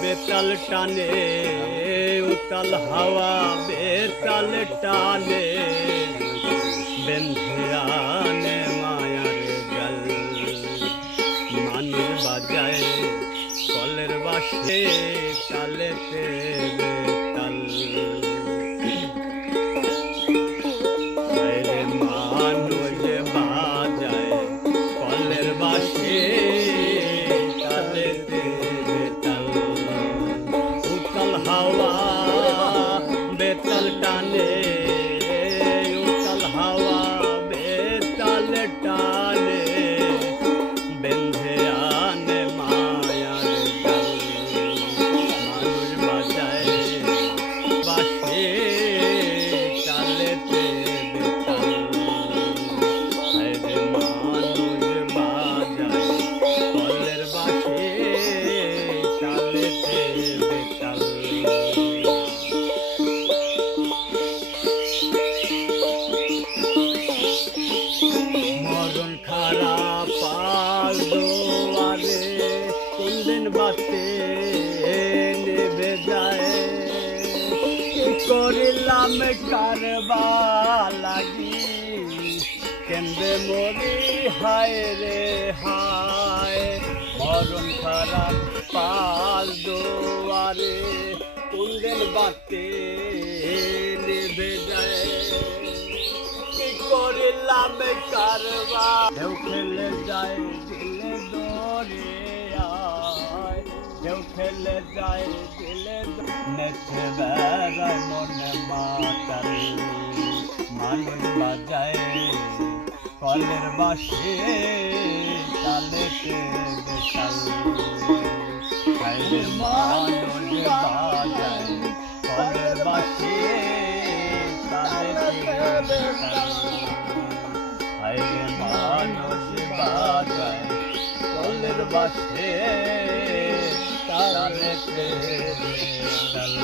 বেতাল টানে উতাল হাওয়া বেতাল টানে বেঁধে আনে মায়ার জাল মানুষ বাজায় কলের বাঁশে তালেতে বেতাল মানুষ বাজায় কলের বাঁশে তালেতে বেতাল উতাল হাওয়া বেতাল টানে উতাল হাওয়া বেতাল টানে বেঁধে আনে মায়ার জাল মানুষ বাজায় বাঁশে তালেতে বেতাল মানুষ বাজায় কলের বাঁশে তালেতে বেতাল মরণ খারাপ পাল দোয়ারে কোনদিন বাতে নেবে যায় কি করিলাম কারবা লাগি কেন্দ্রে মরি হায় রে হায় মরণ খারাপ পাল দোয়ারে কোনদিন বাতে নেবে যায় করিলাম কারবা ঢেউ খেলে যায় দিলে দরে আয় ঢেউ খেলে যায় দিলে নেচে বেড়ায় মনে মাতাল মানুষ বাজায় কলের বাঁশে তালেতে বেতাল মানুষ বাজায় কলের বাঁশে তালেতে মানুষ বাজায় কলের বাঁশে তালেতে বেতাল।